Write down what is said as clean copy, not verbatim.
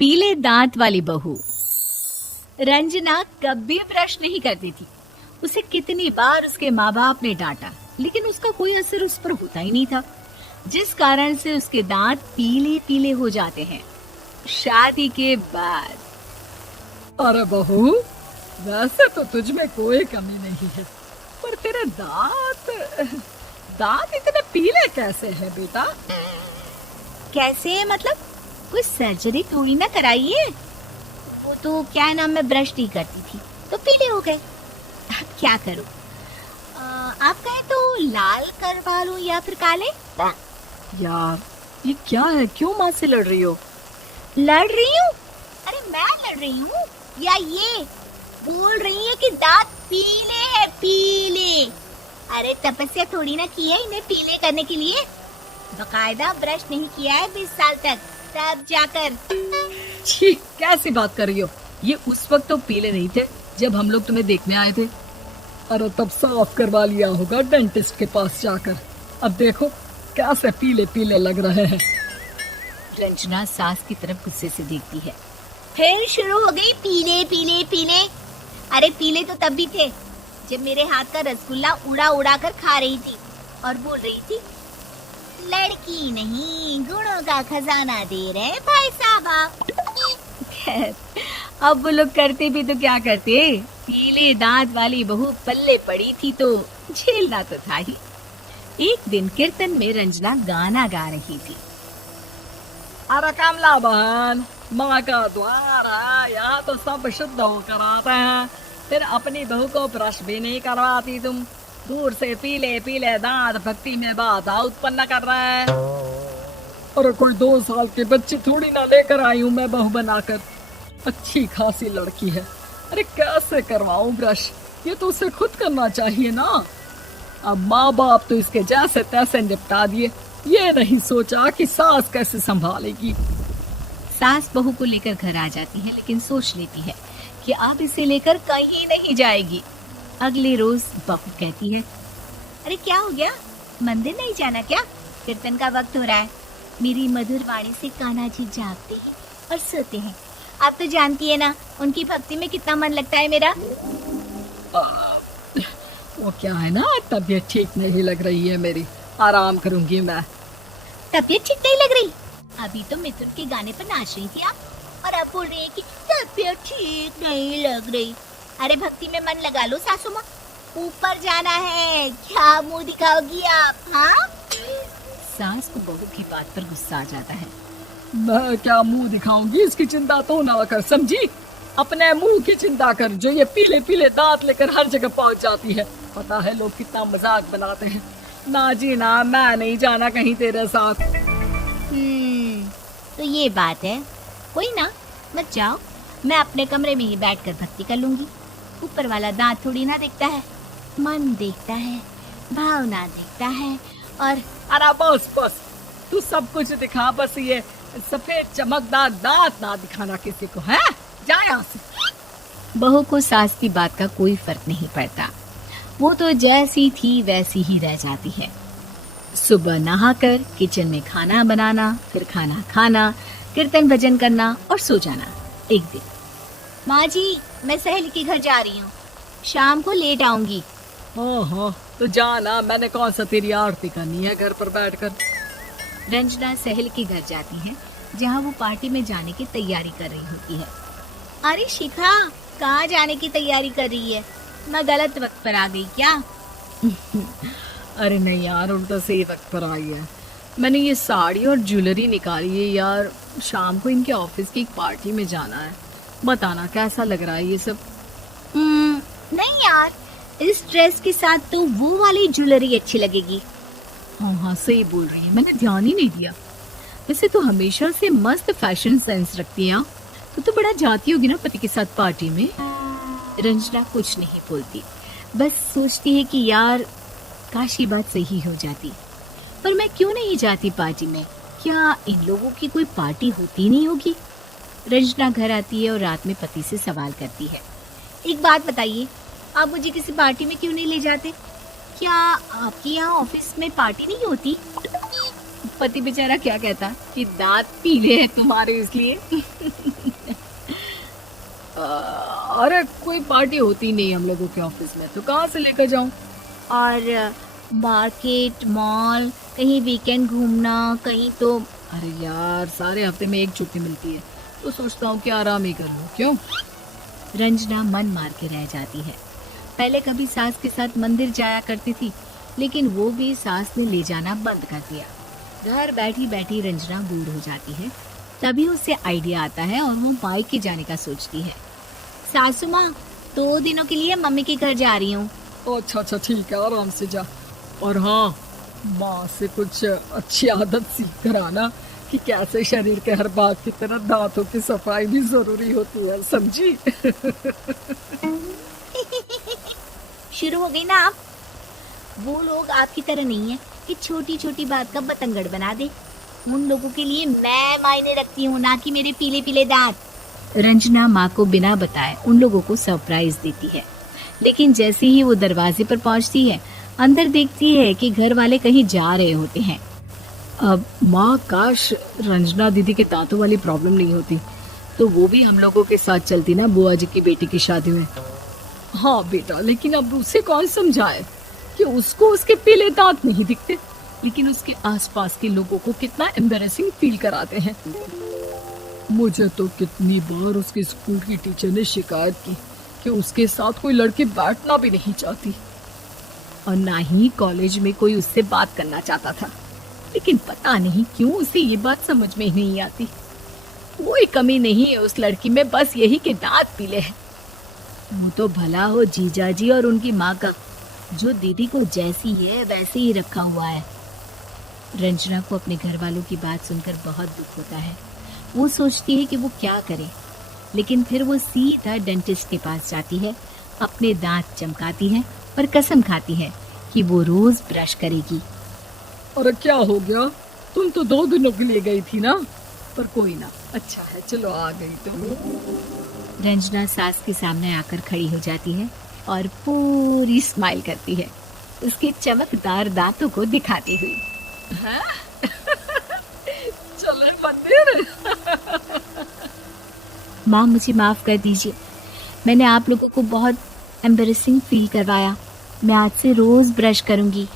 पीले दांत वाली बहू। रंजना कभी ब्रश नहीं करती थी। उसे कितनी बार उसके माँ बाप ने डांटा, लेकिन उसका कोई असर उस पर होता ही नहीं था, जिस कारण से उसके दांत पीले पीले हो जाते हैं। शादी के बाद। अरे बहू, वैसे तो तुझ में कोई कमी नहीं है, पर तेरे दांत दांत इतने पीले कैसे हैं बेटा? कैसे मतलब? कोई सर्जरी थोड़ी ना कराई है। वो तो क्या नाम, मैं ब्रश नहीं करती थी तो पीले हो गए। अब क्या करूं? आप कहें तो लाल करवा लूं या फिर काले? यार ये क्या है, क्यों माँ से लड़ रही हो? लड़ रही हूँ? अरे मैं लड़ रही हूँ या ये बोल रही है कि दांत पीले हैं, पीले। अरे तपस्या थोड़ी ना की है इन्हें पीले करने के लिए। बकायदा ब्रश नहीं किया है 20 साल तक, तब जाकर। छी, कैसी बात कर रही हो? ये उस वक्त तो पीले नहीं थे जब हम लोग तुम्हें देखने आए थे। अरे तब साफ करवा लिया होगा डेंटिस्ट के पास जाकर। अब देखो कैसे पीले पीले लग रहे हैं। रंजना सास की तरफ गुस्से से देखती है। फिर शुरू हो गई पीले पीले पीले। अरे पीले तो तब भी थे जब मेरे हाथ का रसगुल्ला उड़ा उड़ा कर खा रही थी और बोल रही थी, लड़की नहीं गुणों का खजाना दे रहे भाई साहब। खैर, अब वो लोग करते भी तो क्या करते, पीले दांत वाली बहू पल्ले पड़ी थी तो झेलना तो था ही। एक दिन कीर्तन में रंजना गाना गा रही थी। अरे कमला बहन, माँ का द्वार है, यहाँ तो सब शुद्ध होकर आते हैं, फिर अपनी बहू को ब्रश भी नहीं करवाती तुम। दूर से पीले पीले दांत भक्ति में बाधा उत्पन्न कर रहे हैं। अरे कोई 2 साल के बच्चे थोड़ी ना लेकर आई हूँ मैं बहू बनाकर। अच्छी खासी लड़की है, अरे कैसे करवाऊं ब्रश? ये तो उसे खुद करना चाहिए ना। अब माँ बाप तो इसके जैसे तैसे निपटा दिए, ये नहीं सोचा कि सास कैसे संभालेगी। सास बहू को लेकर घर आ जाती है, लेकिन सोच लेती है कि अब इसे लेकर कहीं नहीं जाएगी। अगले रोज बहू कहती है, अरे क्या हो गया, मंदिर नहीं जाना क्या? कीर्तन का वक्त हो रहा है। मेरी मधुर वाणी से कान्हा जी जागते हैं और सोते हैं। आप तो जानती है ना उनकी भक्ति में कितना मन लगता है मेरा। वो क्या है ना, तबीयत ठीक नहीं लग रही है मेरी, आराम करूंगी मैं। तबीयत ठीक नहीं लग रही? अभी तो मिथुन के गाने पर नाच रही थी आप, और अब बोल रही है कि तबीयत ठीक नहीं लग रही। अरे भक्ति में मन लगा लो सासू माँ, ऊपर जाना है, क्या मुंह दिखाओगी आप? हाँ? सास को बहू की बात पर गुस्सा आ जाता है। मैं क्या मुंह दिखाऊंगी, इसकी चिंता तो ना कर, समझी? अपने मुंह की चिंता कर, जो ये पीले पीले दांत लेकर हर जगह पहुंच जाती है। पता है लोग कितना मजाक बनाते हैं। ना जी ना, मैं नहीं जाना कहीं तेरे साथ। तो ये बात है। कोई ना, मत जाओ, मैं अपने कमरे में ही बैठकर भक्ति कर लूंगी। ऊपर वाला दांत थोड़ी ना देखता है, मन देखता है, भावना देखता है। और अरे बस बस, तू सब कुछ दिखा, बस ये सफेद चमकदार दांत ना दिखाना किसी को, है? जा यहाँ से। बहू को सास की बात का कोई फर्क नहीं पड़ता। वो तो जैसी थी वैसी ही रह जाती है। सुबह नहाकर किचन में खाना बनाना, फिर खाना खाना, कीर्तन भजन करना और सो जाना। एक दिन, माँ जी मैं सहेली के घर जा रही हूँ, शाम को लेट आऊंगी। हाँ, तो जाना, मैंने कौन सा तेरी आरती करनी है घर पर बैठकर। रंजना सहेली के घर जाती है, जहाँ वो पार्टी में जाने की तैयारी कर रही होती है। अरे शिखा, कहाँ जाने की तैयारी कर रही है? मैं गलत वक्त पर आ गई क्या? अरे नहीं यार, उल्टा सही वक्त पर आई है। मैंने ये साड़ी और ज्वेलरी निकाली है यार, शाम को इनके ऑफिस की एक पार्टी में जाना है। बताना कैसा लग रहा है ये सब? नहीं यार, इस ड्रेस के साथ तो वो वाली ज्वेलरी अच्छी लगेगी। हाँ, सही बोल रही है, मैंने ध्यान ही नहीं दिया। वैसे तो हमेशा से मस्त फैशन सेंस रखती है। तो बड़ा जाती होगी ना पति के साथ पार्टी में। रंजना कुछ नहीं बोलती, बस सोचती है कि यार काश ये बात सही हो जाती। पर मैं क्यों नहीं जाती पार्टी में? क्या इन लोगों की कोई पार्टी होती नहीं होगी? रंजना घर आती है और रात में पति से सवाल करती है, एक बात बताइए, आप मुझे किसी पार्टी में क्यों नहीं ले जाते? क्या आपके यहाँ ऑफिस में पार्टी नहीं होती? पति बेचारा क्या कहता कि दांत पीले हैं तुम्हारे इसलिए। अरे कोई पार्टी होती नहीं हम लोगों के ऑफिस में, तो कहाँ से लेकर जाऊं? और मार्केट, मॉल, कहीं वीकेंड घूमना, कहीं तो। अरे यार, सारे हफ्ते में एक छुट्टी मिलती है, तो सोचता हूँ कि आराम ही कर लूं। क्यों? रंजना मन मार के रह जाती है। पहले कभी सास के साथ मंदिर जाया करती थी, लेकिन वो भी सास ने ले जाना बंद कर दिया। घर बैठी बैठी रंजना बोर हो जाती है। तभी उसे आइडिया आता है और वो मायके जाने का सोचती है। सासू माँ, 2 दिनों के लिए मम्मी के घर जा रही हूँ। अच्छा अच्छा, ठीक है, आराम से जा। और हाँ, माँ से कुछ अच्छी आदत सीख कर आना कि कैसे शरीर के हर भाग की तरह दांतों की सफाई भी जरूरी होती है, समझी? शुरू हो गई ना आप। वो लोग आपकी तरह नहीं है कि छोटी छोटी बात का बतंगड़ बना दे। उन लोगों के लिए मैं मायने रखती हूँ, ना कि मेरे पीले पीले दांत। रंजना माँ को बिना बताए उन लोगों को सरप्राइज देती है, लेकिन जैसे ही वो दरवाजे पर पहुँचती है, अंदर देखती है कि घर वाले कहीं जा रहे होते हैं। अब माँ, काश रंजना दीदी के दांतों वाली प्रॉब्लम नहीं होती, तो वो भी हम लोगों के साथ चलती ना बुआ जी की बेटी की शादी में। हाँ बेटा, लेकिन अब उसे कौन समझाए कि उसको उसके पीले दांत नहीं दिखते, लेकिन उसके आसपास के लोगों को कितना एम्बैरेसिंग फील कराते हैं। मुझे तो कितनी बार उसके स्कूल की टीचर ने शिकायत की कि उसके साथ कोई लड़की बैठना भी नहीं चाहती, और ना ही कॉलेज में कोई उससे बात करना चाहता था। लेकिन पता नहीं क्यों उसे ये बात समझ में ही नहीं आती। कोई कमी नहीं है उस लड़की में, बस यही कि दांत पीले हैं। वो तो भला हो जीजा जी और उनकी माँ का, जो दीदी को जैसी है वैसे ही रखा हुआ है। रंजना को अपने घर वालों की बात सुनकर बहुत दुख होता है। वो सोचती है कि वो क्या करे, लेकिन फिर वो सीधा डेंटिस्ट के पास जाती है, अपने दांत चमकाती है और कसम खाती है कि वो रोज ब्रश करेगी। अरे क्या हो गया? तुम तो 2 दिनों के लिए गई थी ना, पर कोई ना, अच्छा है, चलो आ गई तुम। रंजना सास के सामने आकर खड़ी हो जाती है और पूरी स्माइल करती है, उसके चमकदार दांतों को दिखाती हुई। चले मंदिर। माँ, मुझे माफ कर दीजिए, मैंने आप लोगों को बहुत एम्बैरेसिंग फील करवाया। मैं आज से रोज ब्रश करूंगी।